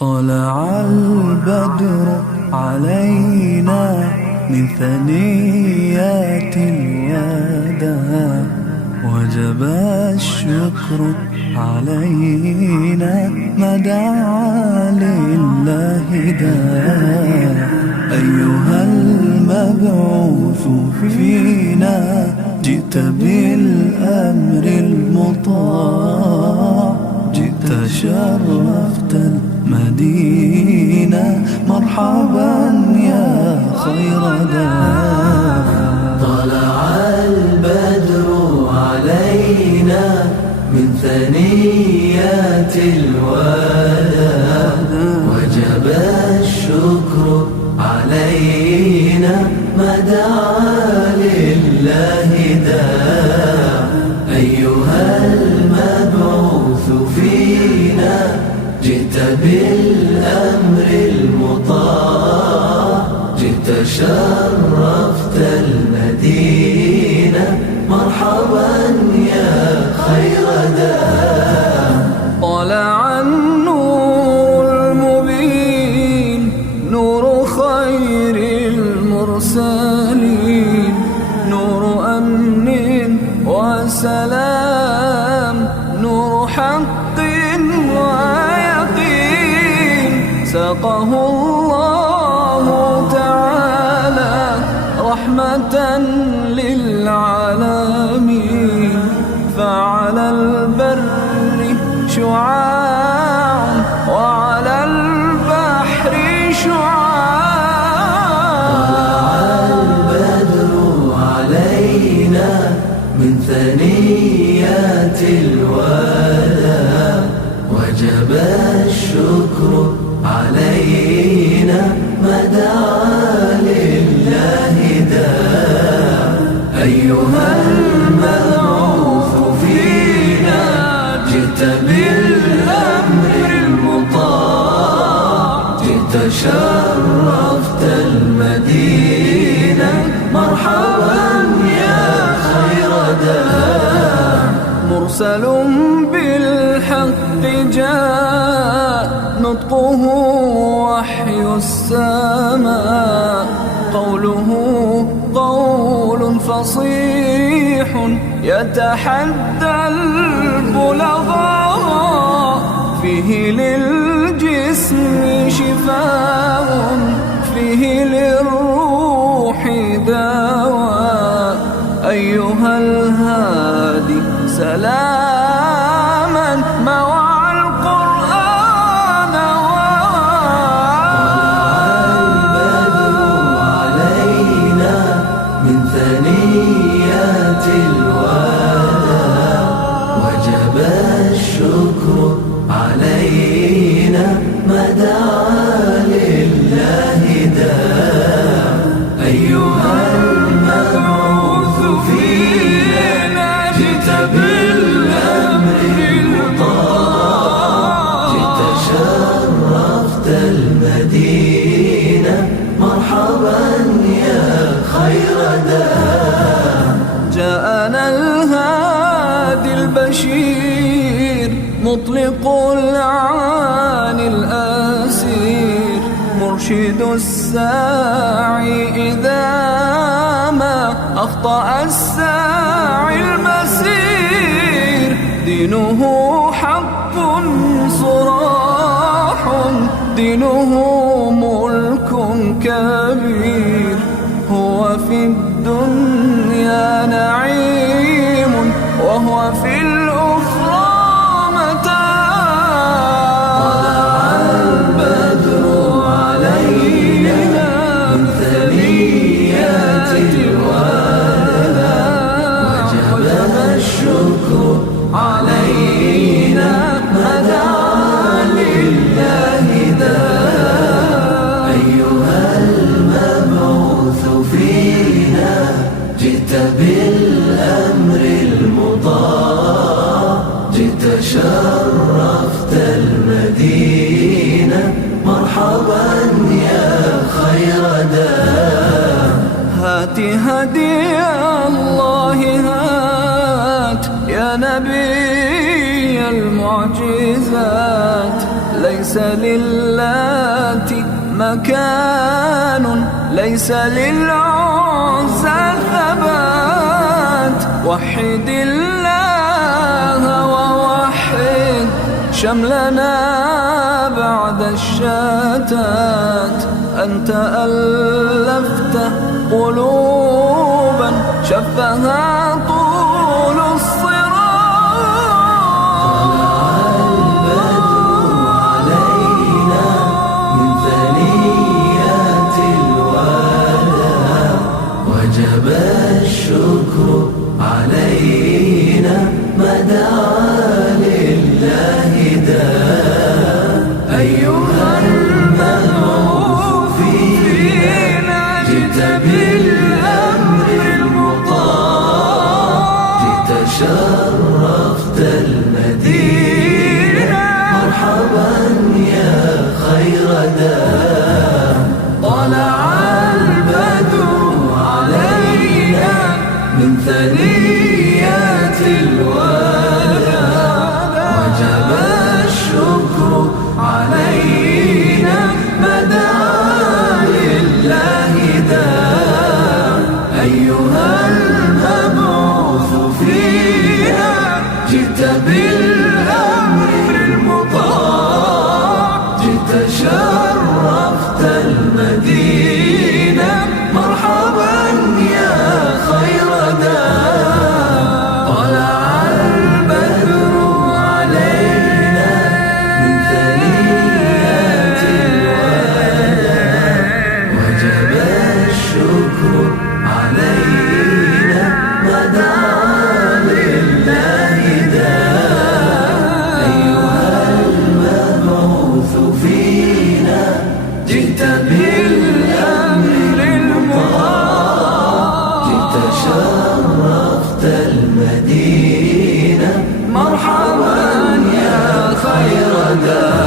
طلع البدر علينا من ثنيات الوداع، وجب الشكر علينا ما دعا لله داع. أيها المبعوث فينا جئت بالأمر المطاع، جئت شرفت المدينة، مرحبا يا خير داع. طلع البدر علينا من ثنيات الوداع، وجب الشكر علينا ما دعا لله داع. أيها المبعوث فينا جئت بالأمر المطاع، جئت شرفت المدينة، مرحبا يا خير داع. طلع النور المبين، نور خير المرسلين، نور أمن وسلام، نور حق ويقين. ساقه الله تعالى رحمة للعالمين، فعلى البر شعاع وعلى البحر شعاع. طلع البدر علينا من ثنيات الوداع، وجب الشكر علينا ما دعا لله داع. أيها المبعوث فينا جئت بالأمر المطاع، جئت شرفت المدينة، مرحبا يا خير داع. مرسل بالحق جاء، نطقه وحي السماء، قوله قول فصيح يتحدى البلغاء. فيه للجسم شفاء، فيه للروح دواء. أيها الهادي سلاما مع القرآن علينا من ثنيات الوداع، وجب الشكر علينا ما دعا لله داع. أيها المبعوث فينا جئت بالأمر المطاع، جئت شرفت المدينة، مرحبا يا خير داع. جاءنا الهادي البشير، مطلق العاني الأسير، مرشد الساعي إذا ما أخطأ الساعي المسير. دينه حق صراح، دينه ملك كبير. هو في الدنيا نعيم، وهو في الأخرى متاع. طلع البدر علينا من ثنيات الوداع، وجب الشكر علينا ما دعا لله داع. أيها المبعوث فينا جئت بالأمر المطاع، جئت شرفت المدينة، مرحبا يا خير داع. هات هدي الله هات يا نبي المعجزات، ليس ليس للات مكان، ليس للعزى ثبات. وحد الله ووحد شملنا بعد الشتات. أنت ألفت قلوبا شفها طول وجب الشكر علينا ما دعا لله داء. أيها المبعوث فينا جئت بالأمر المطاع، جئت شرفت المدينة. مرحبا يا خير داء. طلع من ثنيات الوداع، وجب الشكر علينا ما دعا لله داء. أيها المبعوث فينا جئت بالأمر المطاع، جئت شرفت المدينة. مرحبا يا خير داء. طلع البدر علينا من ثنيات الوداع، وجب الشكر علينا ما دعا لله داء. أيها المبعوث فينا جئت بالأمر المطاع، جئت شرفت المدينة. مرحبا يا خير داء.